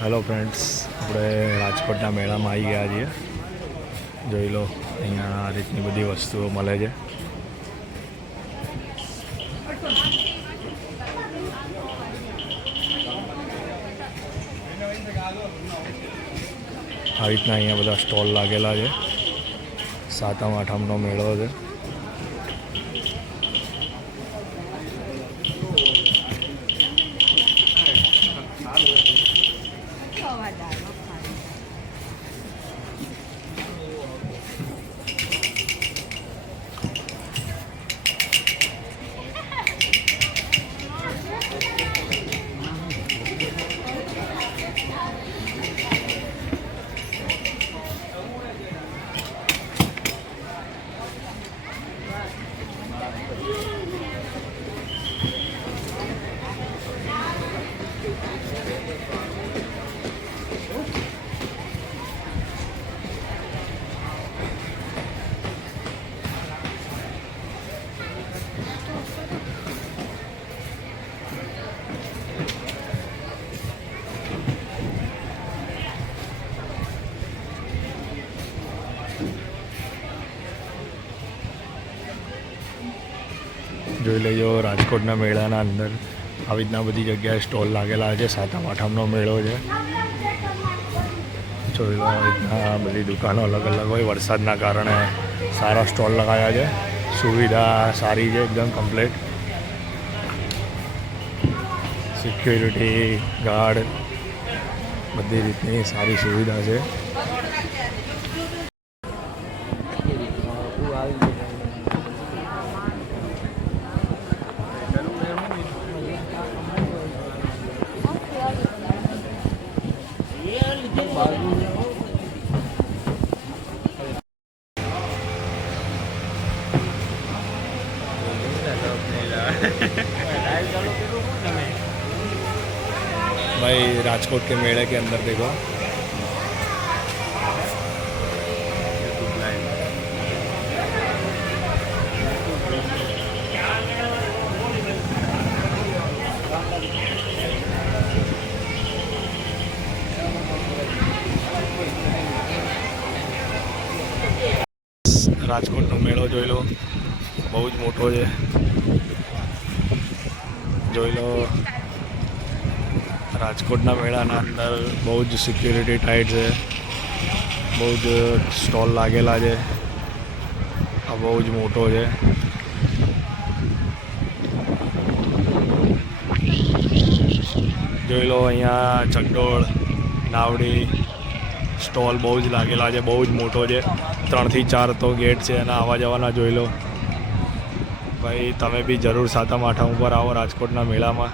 Hello friends, આપણે રાજકોટના મેળામાં આવી ગયા છીએ. જોઈ લો, અહીંયા આ રીતની બધી વસ્તુઓ મળે છે. આ રીતના અહીંયા બધા સ્ટોલ લાગેલા છે. સાતમ આઠમનો મેળો છે. જોઈ લેજો, રાજકોટના મેળાના અંદર આવી રીતના બધી જગ્યાએ સ્ટોલ લાગેલા છે. સાતમ આઠમનો મેળો છે. જોઈ લો, આવી રીતના બધી દુકાનો અલગ અલગ હોય. વરસાદના કારણે સારા સ્ટોલ લગાવ્યા છે. સુવિધા સારી છે, એકદમ કમ્પ્લીટ. સિક્યુરિટી ગાર્ડ બધી રીતની સારી સુવિધા છે. भाई, राजकोट के मेले के अंदर देखो, રાજકોટનો મેળો જોઈ લો, બહુ જ મોટો છે. જોઈ લો, રાજકોટના મેળાના અંદર બહુ જ સિક્યુરિટી ટાઈટ છે. બહુ જ સ્ટોલ લાગેલા છે. આ બહુ જ મોટો છે. જોઈ લો, અહીંયા ચકડોળ, નાવડી સ્ટોલ બહુ જ લાગેલા છે. બહુ જ મોટો છે. 3 થી 4 તો ગેટ છે અને આવવા જવાના. જોઈ લો ભાઈ, તમે બી જરૂર સાતમ આઠમ ઉપર આવો રાજકોટના મેળામાં.